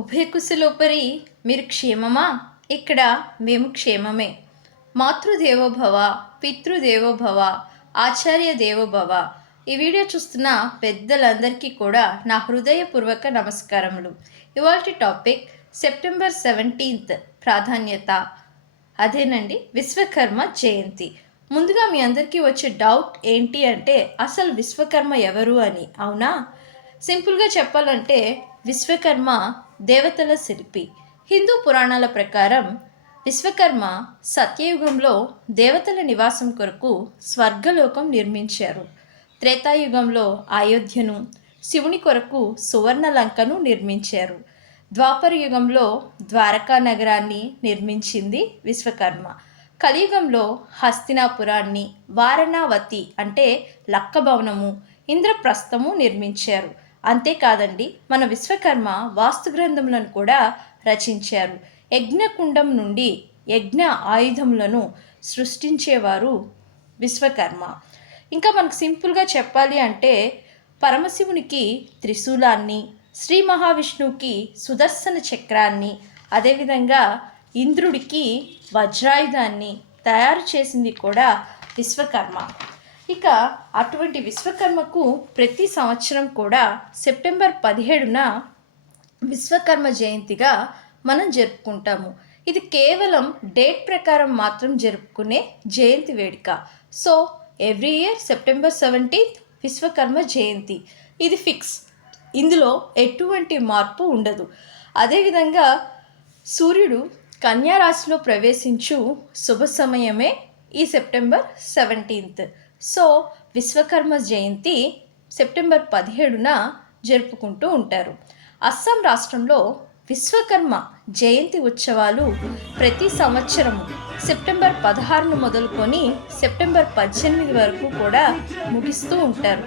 ఉభయకుశలోపరి మీరు క్షేమమా? ఇక్కడ మేము క్షేమమే. మాతృదేవోభవ, పితృదేవోభవ, ఆచార్య దేవోభవ. ఈ వీడియో చూస్తున్న పెద్దలందరికీ కూడా నా హృదయపూర్వక నమస్కారములు. ఇవాల్టి టాపిక్ సెప్టెంబర్ 17th ప్రాధాన్యత. అదేనండి విశ్వకర్మ జయంతి. ముందుగా మీ అందరికీ వచ్చే డౌట్ ఏంటి అంటే అసలు విశ్వకర్మ ఎవరు అని. అవునా? సింపుల్గా చెప్పాలంటే విశ్వకర్మ దేవతల శిల్పి. హిందూ పురాణాల ప్రకారం విశ్వకర్మ సత్యయుగంలో దేవతల నివాసం కొరకు స్వర్గలోకం నిర్మించారు. త్రేతాయుగంలో అయోధ్యను, శివుని కొరకు సువర్ణలంకను నిర్మించారు. ద్వాపర యుగంలో ద్వారకా నగరాన్ని నిర్మించింది విశ్వకర్మ. కలియుగంలో హస్తినాపురాన్ని, వారణావతి అంటే లక్కభవనము, ఇంద్రప్రస్థము నిర్మించారు. అంతేకాదండి, మన విశ్వకర్మ వాస్తు గ్రంథములను కూడా రచించారు. యజ్ఞకుండం నుండి యజ్ఞ ఆయుధములను సృష్టించేవారు విశ్వకర్మ. ఇంకా మనకు సింపుల్గా చెప్పాలి అంటే పరమశివునికి త్రిశూలాన్ని, శ్రీ మహావిష్ణువుకి సుదర్శన చక్రాన్ని, అదేవిధంగా ఇంద్రుడికి వజ్రాయుధాన్ని తయారు చేసింది కూడా విశ్వకర్మ. ఇక అటువంటి విశ్వకర్మకు ప్రతి సంవత్సరం కూడా సెప్టెంబర్ 17న విశ్వకర్మ జయంతిగా మనం జరుపుకుంటాము. ఇది కేవలం డేట్ ప్రకారం మాత్రం జరుపుకునే జయంతి వేడుక. So every year September 17th Vishwakarma Jayanti. ఇది ఫిక్స్, ఇందులో ఎటువంటి మార్పు ఉండదు. అదేవిధంగా సూర్యుడు కన్యా రాశిలో ప్రవేశించు శుభ సమయమే ఈ సెప్టెంబర్ 17th. సో విశ్వకర్మ జయంతి సెప్టెంబర్ 17న జరుపుకుంటూ ఉంటారు. అస్సాం రాష్ట్రంలో విశ్వకర్మ జయంతి ఉత్సవాలు ప్రతి సంవత్సరము సెప్టెంబర్ 16ను మొదలుకొని సెప్టెంబర్ 18 వరకు కూడా ముగిస్తూ ఉంటారు.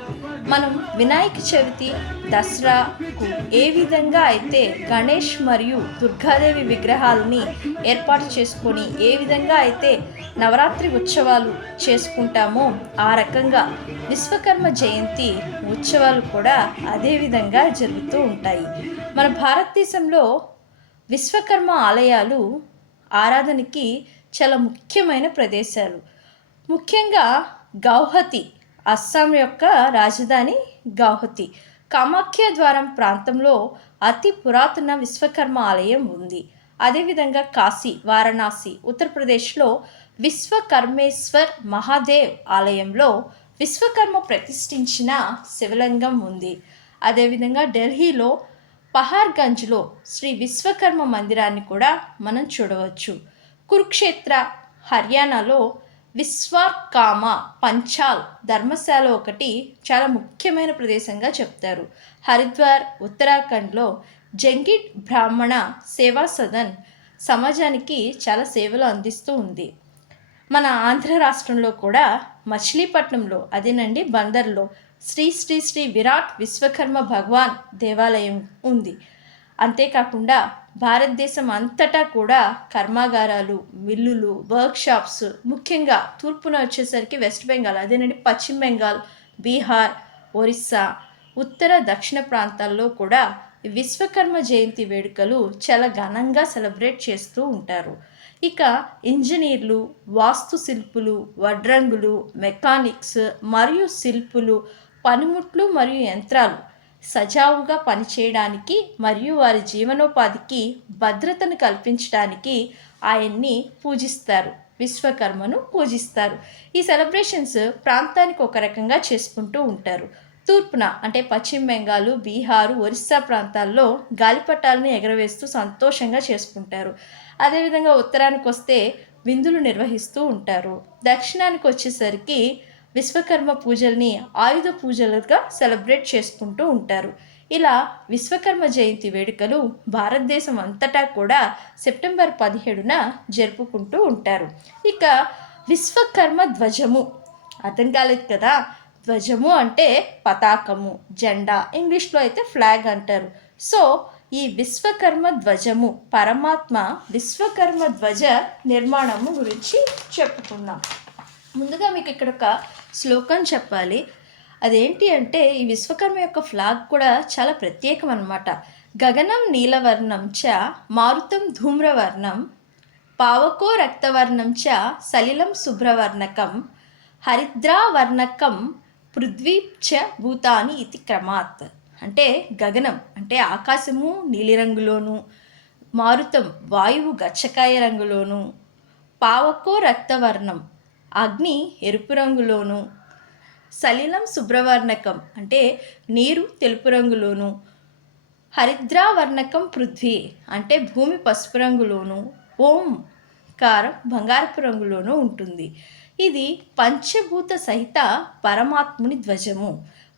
మనం వినాయక చవితి, దసరాకు ఏ విధంగా అయితే గణేష్ మరియు దుర్గాదేవి విగ్రహాలని ఏర్పాటు చేసుకొని ఏ విధంగా అయితే నవరాత్రి ఉత్సవాలు చేసుకుంటామో ఆ రకంగా విశ్వకర్మ జయంతి ఉత్సవాలు కూడా అదే విధంగా జరుగుతూ ఉంటాయి. మన భారతదేశంలో విశ్వకర్మ ఆలయాలు ఆరాధనకి చాలా ముఖ్యమైన ప్రదేశాలు. ముఖ్యంగా గౌహతి, అస్సాం యొక్క రాజధాని గౌహతి, కామాఖ్య ద్వారం ప్రాంతంలో అతి పురాతన విశ్వకర్మ ఆలయం ఉంది. అదేవిధంగా కాశీ, వారణాసి, ఉత్తరప్రదేశ్లో విశ్వకర్మేశ్వర్ మహాదేవ్ ఆలయంలో విశ్వకర్మ ప్రతిష్ఠించిన శివలింగం ఉంది. అదేవిధంగా ఢిల్లీలో పహార్గంజ్లో శ్రీ విశ్వకర్మ మందిరాన్ని కూడా మనం చూడవచ్చు. కురుక్షేత్ర, హర్యానాలో విశ్వకర్మ పంచాల్ ధర్మశాల ఒకటి చాలా ముఖ్యమైన ప్రదేశంగా చెప్తారు. హరిద్వార్, ఉత్తరాఖండ్లో జంగిడ్ బ్రాహ్మణ సేవా సదన్ సమాజానికి చాలా సేవలు అందిస్తూ ఉంది. మన ఆంధ్ర రాష్ట్రంలో కూడా మచిలీపట్నంలో, అదేనండి బందర్లో శ్రీ శ్రీ శ్రీ విరాట్ విశ్వకర్మ భగవాన్ దేవాలయం ఉంది. అంతేకాకుండా భారతదేశం అంతటా కూడా కర్మాగారాలు, మిల్లులు, వర్క్షాప్స్, ముఖ్యంగా తూర్పున వచ్చేసరికి వెస్ట్ బెంగాల్, అదేనండి పశ్చిమ బెంగాల్, బీహార్, ఒరిస్సా, ఉత్తర దక్షిణ ప్రాంతాల్లో కూడా విశ్వకర్మ జయంతి వేడుకలు చాలా ఘనంగా సెలబ్రేట్ చేస్తూ ఉంటారు. ఇక ఇంజనీర్లు, వాస్తు శిల్పులు, వడ్రంగులు, మెకానిక్స్ మరియు శిల్పులు పనిముట్లు మరియు యంత్రాలు సజావుగా పనిచేయడానికి మరియు వారి జీవనోపాధికి భద్రతను కల్పించడానికి ఆయన్ని పూజిస్తారు, విశ్వకర్మను పూజిస్తారు. ఈ సెలబ్రేషన్స్ ప్రాంతానికి ఒక రకంగా చేసుకుంటూ ఉంటారు. తూర్పున అంటే పశ్చిమ బెంగాల్, బీహారు, ఒరిస్సా ప్రాంతాల్లో గాలిపటాలను ఎగరవేస్తూ సంతోషంగా చేసుకుంటారు. అదేవిధంగా ఉత్తరానికి వస్తే విందులు నిర్వహిస్తూ ఉంటారు. దక్షిణానికి వచ్చేసరికి విశ్వకర్మ పూజల్ని ఆయుధ పూజలుగా సెలబ్రేట్ చేసుకుంటూ ఉంటారు. ఇలా విశ్వకర్మ జయంతి వేడుకలు భారతదేశం అంతటా కూడా సెప్టెంబర్ 17న జరుపుకుంటూ ఉంటారు. ఇక విశ్వకర్మ ధ్వజము అర్థం కాలేదు కదా. ధ్వజము అంటే పతాకము, జెండా, ఇంగ్లీష్లో అయితే ఫ్లాగ్ అంటారు. సో ఈ విశ్వకర్మ ధ్వజము, పరమాత్మ విశ్వకర్మ ధ్వజ నిర్మాణము గురించి చెప్పుకుందాం. ముందుగా మీకు ఇక్కడ ఒక శ్లోకం చెప్పాలి. అదేంటి అంటే ఈ విశ్వకర్మ యొక్క ఫ్లాగ్ కూడా చాలా ప్రత్యేకం అన్నమాట. గగనం నీలవర్ణం చ మారుతం ధూమ్రవర్ణం పావకో రక్తవర్ణం చ సలిలం శుభ్రవర్ణకం హరిద్రావర్ణకం పృథ్వీ చ భూతాని ఇతి క్రమాత్. అంటే గగనం అంటే ఆకాశము నీలిరంగులోను, మారుతం వాయువు గచ్చకాయ రంగులోను, పావకో రక్తవర్ణం అగ్ని ఎరుపు రంగులోను, సలిలం శుభ్రవర్ణకం అంటే నీరు తెలుపు రంగులోను, హరిద్రావర్ణకం పృథ్వీ అంటే భూమి పసుపు రంగులోను, ఓంకారం బంగారపు రంగులోనూ ఉంటుంది. ఇది పంచభూత సహిత పరమాత్ముని ధ్వజము.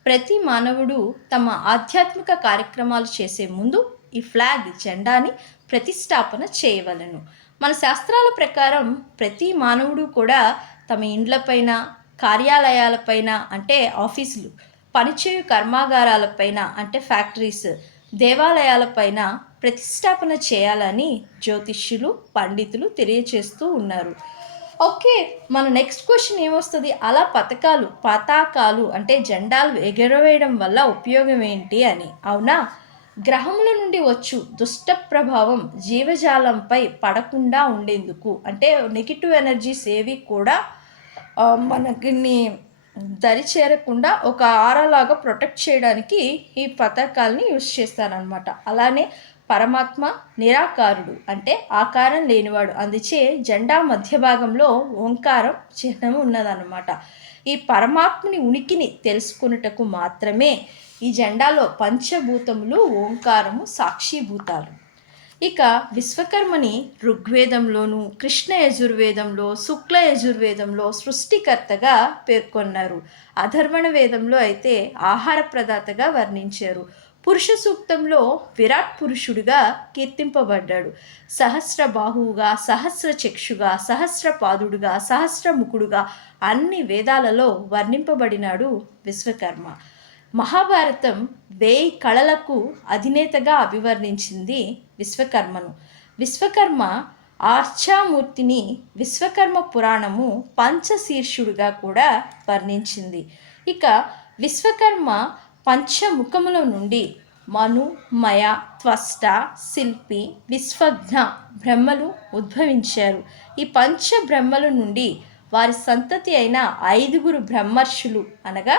ప్రతి మానవుడు తమ ఆధ్యాత్మిక కార్యక్రమాలు చేసే ముందు ఈ ఫ్లాగ్ జెండాని ప్రతిష్టాపన చేయవలను. మన శాస్త్రాల ప్రకారం ప్రతి మానవుడు కూడా తమ ఇండ్లపైన, కార్యాలయాలపైన అంటే ఆఫీసులు, పనిచేయు కర్మాగారాలపైన అంటే ఫ్యాక్టరీస్, దేవాలయాలపైన ప్రతిష్టాపన చేయాలని జ్యోతిష్యులు, పండితులు తెలియచేస్తూ ఉన్నారు. ఓకే, మన నెక్స్ట్ క్వశ్చన్ ఏమొస్తుంది? అలా పతాకాలు అంటే జెండాలు ఎగరవేయడం వల్ల ఉపయోగం ఏంటి అని. అవునా, గ్రహముల నుండి వచ్చు దుష్ట ప్రభావం జీవజాలంపై పడకుండా ఉండేందుకు అంటే నెగిటివ్ ఎనర్జీస్ ఏవి కూడా మనకి దరి చేరకుండా ఒక ఆరాలాగా ప్రొటెక్ట్ చేయడానికి ఈ పతాకాలని యూజ్ చేస్తారనమాట. అలానే పరమాత్మ నిరాకారుడు అంటే ఆకారం లేనివాడు, అందుచే జెండా మధ్య భాగంలో ఓంకారం చిహ్నం ఉన్నదన్నమాట. ఈ పరమాత్మని ఉనికిని తెలుసుకున్నటకు మాత్రమే ఈ జెండాలో పంచభూతములు, ఓంకారము సాక్షిభూతాలు. ఇక విశ్వకర్మని ఋగ్వేదంలోను, కృష్ణ యజుర్వేదంలో, శుక్ల యజుర్వేదంలో సృష్టికర్తగా పేర్కొన్నారు. అధర్వణ వేదంలో అయితే ఆహార ప్రదాతగా వర్ణించారు. పురుష సూక్తంలో విరాట్ పురుషుడిగా కీర్తింపబడ్డాడు. సహస్ర బాహువుగా, సహస్ర చక్షుగా, సహస్ర పాదుడుగా, సహస్ర ముఖుడుగా అన్ని వేదాలలో వర్ణింపబడినాడు విశ్వకర్మ. మహాభారతం 1000 కళలకు అధినేతగా అభివర్ణించింది విశ్వకర్మను. విశ్వకర్మ ఆర్చామూర్తిని విశ్వకర్మ పురాణము పంచశీర్షుడుగా కూడా వర్ణించింది. ఇక విశ్వకర్మ పంచముఖముల నుండి మను, మయ, త్వష్ట, శిల్పి, విశ్వజ్ఞ బ్రహ్మలు ఉద్భవించారు. ఈ పంచ బ్రహ్మల నుండి వారి సంతతి అయిన 5 బ్రహ్మర్షులు అనగా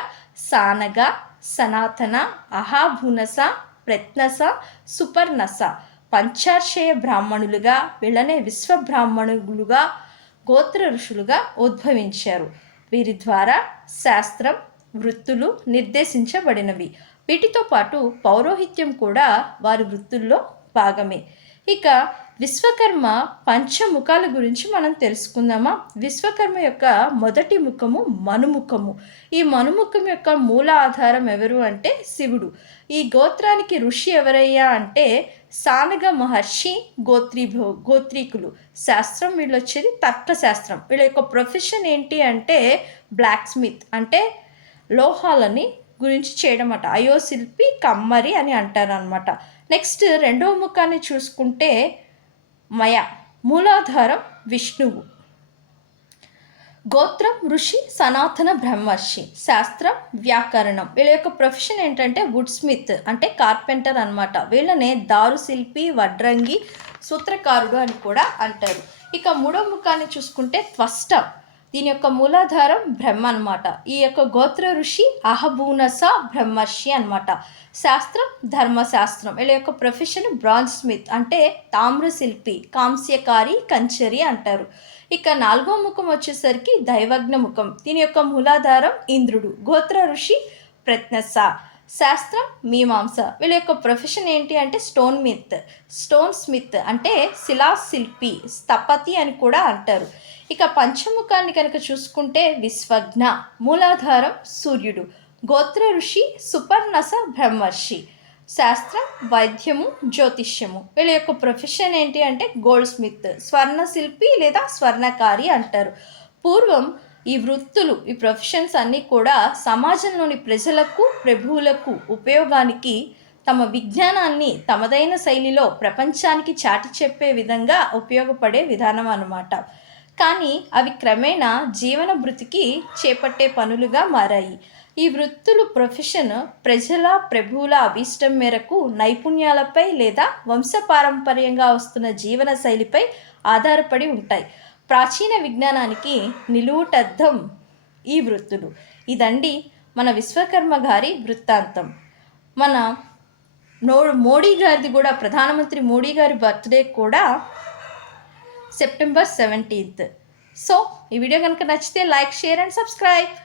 సానగ, సనాతన, అహాభూనస, ప్రత్నస, సుపర్ణస పంచార్షయ బ్రాహ్మణులుగా, వీళ్ళనే విశ్వబ్రాహ్మణులుగా, గోత్ర ఋషులుగా ఉద్భవించారు. వీరి ద్వారా శాస్త్రం, వృత్తులు నిర్దేశించబడినవి. వీటితో పాటు పౌరోహిత్యం కూడా వారి వృత్తుల్లో భాగమే. ఇక విశ్వకర్మ పంచముఖాల గురించి మనం తెలుసుకుందామా? విశ్వకర్మ యొక్క మొదటి ముఖము మనుముఖము. ఈ మనుముఖం యొక్క మూల ఆధారం ఎవరు అంటే శివుడు. ఈ గోత్రానికి ఋషి ఎవరయ్యా అంటే సానగ మహర్షి గోత్రీకులు. శాస్త్రం వీళ్ళు వచ్చేది తర్కశాస్త్రం. వీళ్ళ యొక్క ప్రొఫెషన్ ఏంటి అంటే బ్లాక్ స్మిత్ అంటే లోహాలని గురించి చేయడం అట. అయోశిల్పి, కమ్మరి అని అంటారనమాట. నెక్స్ట్ రెండవ ముఖాన్ని చూసుకుంటే మయ, మూలాధారం విష్ణువు. గోత్రం ఋషి, సనాతన బ్రహ్మర్షి. శాస్త్రం వ్యాకరణం. వీళ్ళ యొక్క ప్రొఫెషన్ ఏంటంటే వుడ్ స్మిత్ అంటే కార్పెంటర్ అనమాట. వీళ్ళనే దారుశిల్పి, వడ్రంగి, సూత్రకారుడు అని కూడా అంటారు. ఇక మూడవ ముఖాన్ని చూసుకుంటే త్వష్ట. దీని యొక్క మూలాధారం బ్రహ్మ అనమాట. ఈ యొక్క గోత్ర ఋషి అహభూనస బ్రహ్మర్షి అనమాట. శాస్త్రం ధర్మశాస్త్రం. వీళ్ళ యొక్క ప్రొఫెషన్ బ్రాంజ్ స్మిత్ అంటే తామ్రశిల్పి, కాంస్యకారి, కంచరి అంటారు. ఇక నాలుగో ముఖం వచ్చేసరికి దైవజ్ఞ ముఖం. దీని యొక్క మూలాధారం ఇంద్రుడు. గోత్ర ఋషి ప్రత్నస. శాస్త్రం మీమాంస. వీళ్ళ యొక్క ప్రొఫెషన్ ఏంటి అంటే స్టోన్ స్మిత్ అంటే శిలాశిల్పి, స్థపతి అని కూడా అంటారు. ఇక పంచముఖాన్ని కనుక చూసుకుంటే విశ్వజ్ఞ, మూలాధారం సూర్యుడు. గోత్ర ఋషి సుపర్ణస బ్రహ్మర్షి. శాస్త్రం వైద్యము, జ్యోతిష్యము. వీళ్ళ యొక్క ప్రొఫెషన్ ఏంటి అంటే గోల్డ్ స్మిత్, స్వర్ణశిల్పి లేదా స్వర్ణకారి అంటారు. పూర్వం ఈ వృత్తులు, ఈ ప్రొఫెషన్స్ అన్నీ కూడా సమాజంలోని ప్రజలకు, ప్రభువులకు ఉపయోగానికి తమ విజ్ఞానాన్ని తమదైన శైలిలో ప్రపంచానికి చాటి చెప్పే విధంగా ఉపయోగపడే విధానం అన్నమాట. కానీ అవి క్రమేణా జీవన భృతికి చేపట్టే పనులుగా మారాయి. ఈ వృత్తులు ప్రొఫెషన్ ప్రజల ప్రభువుల అభీష్టం మేరకు నైపుణ్యాలపై లేదా వంశపారంపర్యంగా వస్తున్న జీవన శైలిపై ఆధారపడి ఉంటాయి. ప్రాచీన విజ్ఞానానికి నిలువుటద్దం ఈ వృత్తులు. ఇదండి మన విశ్వకర్మ గారి వృత్తాంతం. మన మోడీ గారిది కూడా, ప్రధానమంత్రి మోడీ గారి బర్త్డే కూడా సెప్టెంబర్ 17th. సో ఈ వీడియో కనుక నచ్చితే లైక్, షేర్ అండ్ సబ్స్క్రైబ్.